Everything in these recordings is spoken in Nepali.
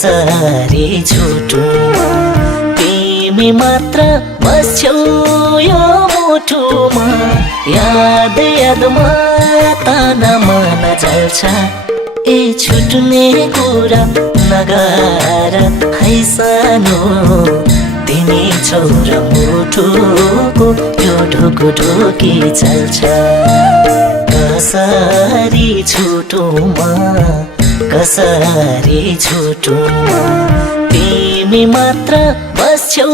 कसरी छुटुमा तिमी मात्र बस्छौ यो मुटुमा याद यादमा ताना मन जल्छ ए छुट्ने कुरा नगर है सानो तिमी छौ र मुटुको यो ढुकुढुकी चल्छ कसरी छुटुमा कसरी छुटुमा तिमी मात्र बस्छौ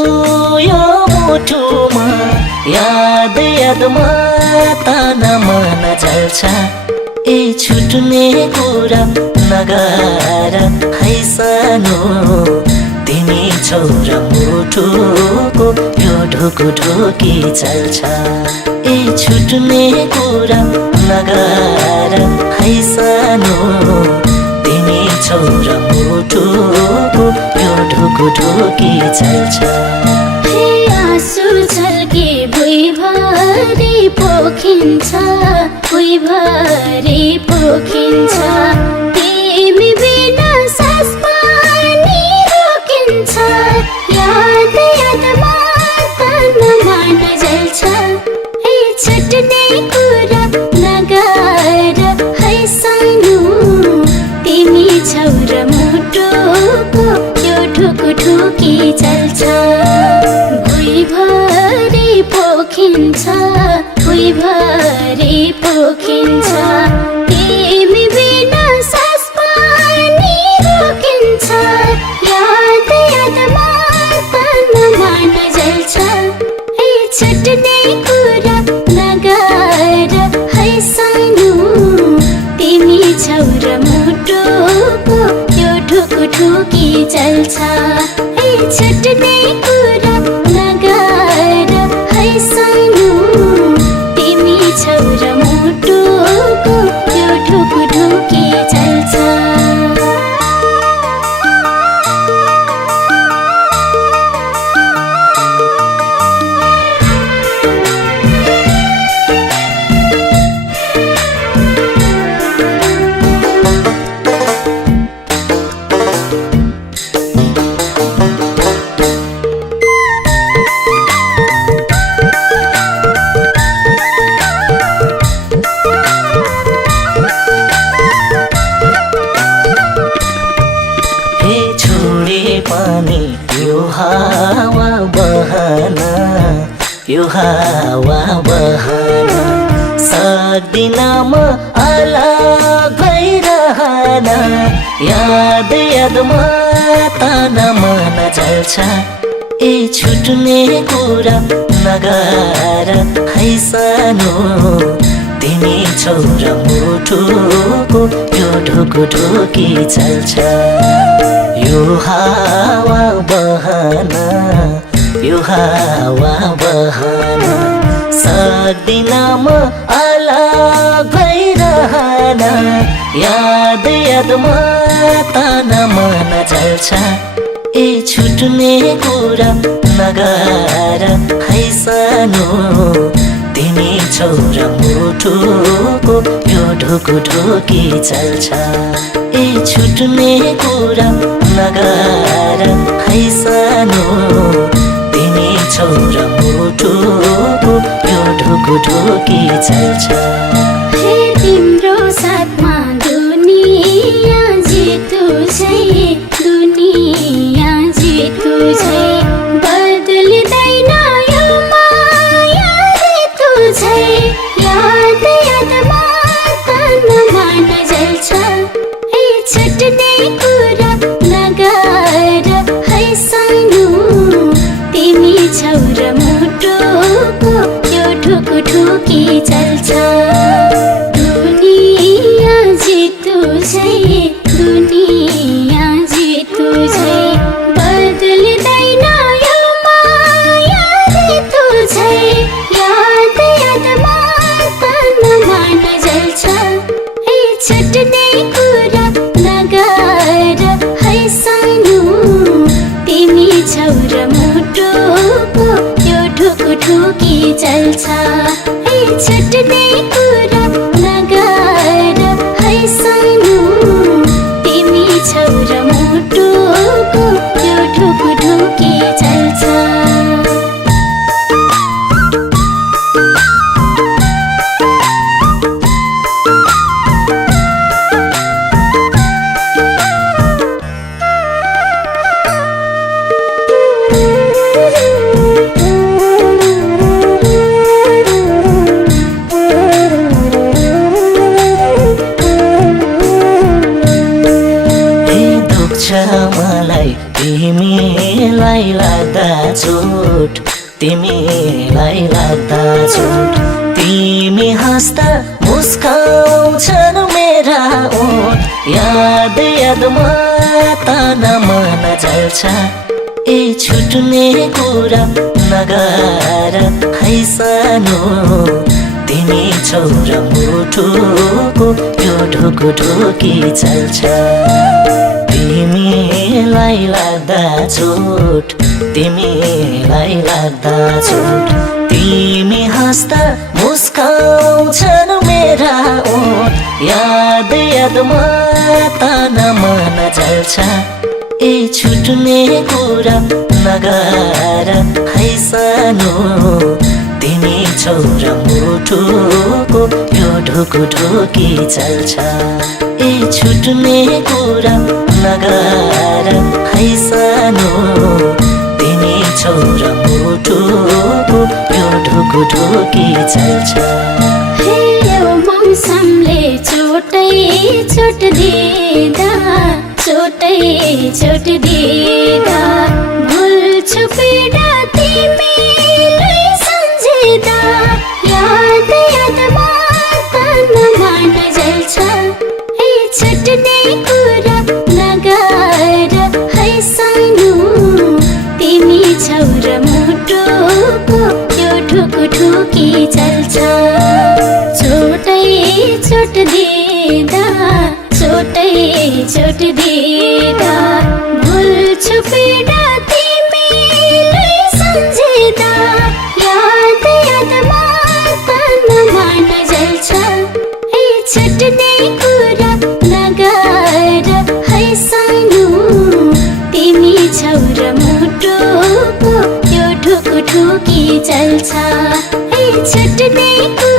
यो मुटुमा याद यादमा ताना मन जल्छ ए छुट्ने कुरा नगर है सानो तिमी छौ र मुटुको यो ढुकुढुकी चल्छ ए छुट्ने कुरा नगर है सानो तिमी छौ र मुटुको यो ढुकुढुकी चल्छ आँसु झल्के भुइँभरि पोखिन्छ भुइँभरि पोखिन्छ तिमी बिना सास पनि रोकिन्छ याद यादमा ताना मन जल्छ ए छुट्ने कुरा नगर है सानो तिमी छौ र मुटुको यो ढुकुढुकी चल्छ भुइँभरि पोखिन्छ भुइँभरि पोखिन्छ तिमी बिना सास पनि रोकिन्छ याद यादमा ताना मन जल्छ ए छुट्ने कुरा नगर है सानो तिमी छौ र मुटुको यो ढुकुढुकी चल्छ ए छुट्ने कुरा नगर है सानो तिमी छौ र मुटुको यो ढुकुढुकी चल्छ यो हावा बहना यो हावा बहना सक्दिन म अलग भइरहन याद यादमा ताना मन जल्छ ए छुट्ने कुरा नगर है सानो तिमी छौ र मुटुको यो ढुकुढुकी चल्छ यो हावा बहना यो हावा बहना सक्दिन म अलग भइरहन याद यादमा ताना मन जल्छ ए छुट्ने कुरा नगर है सानो तिमी छौ र मुटुको यो ढुकुढुकी चल्छ ए छुट्ने कुरा नगर है सानो तिमी छौ र मुटुको यो ढुकुढुकी चल्छ तिम्रो साथमा दुनिया जितु छै दुनिया जितु छै बदलिँदैन यो माया ऋतु छै याद यादमा ताना मन जल्छ ए छुट्ने कुरा नगर है सानो तिमी छौ र मुटुको यो ढुकुढुकी चल्छ तिमीलाई लाग्दा झुट तिमीलाई लाग्दा झुट तिमी हाँस्दा मुस्काउँछन् मेरा ओठ याद यादमा ताना मन जल्छ ए छुट्ने कुरा नगर है सानो तिमी छोरा मुटुको यो ढुकुढुकी चल्छ तिमीलाई लाग्दा झुट तिमीलाई लाग्दा झुट तिमी हाँस्दा मुस्काउँछन् मेरा ओठ याद यादमा ताना मन जल्छ ए छुट्ने कुरा नगर है सानो तिमी छोरा मुटुको यो ढुकुढुकी चल्छ ए छुट्ने कुरा नगर है सानो तिमी छोरा मुटुको यो ढुकुढुकी चल्छ हे यो मौसमले छोटै छोट दिँदा छोटै छोट दिँदा भुल्छु पीडा तिमीलाई सम्झिँदा याद यादमा ताना मन जल्छ ए छुट्ने कुरा नगर है सानो तिमी छोरा मुटुको यो ढुकुढुकी चल्छ छोटै छोट दिँदा छोटै छोट दिँदा भुल्छु पीडा तिमीलाई सम्झिँदा याद यादमा ताना मन जल्छ ए छुट्ने कुरा नगर है सानो तिमी छोरा मुटुको यो ढुकुढुकी चल्छ ए छुट्ने कुरा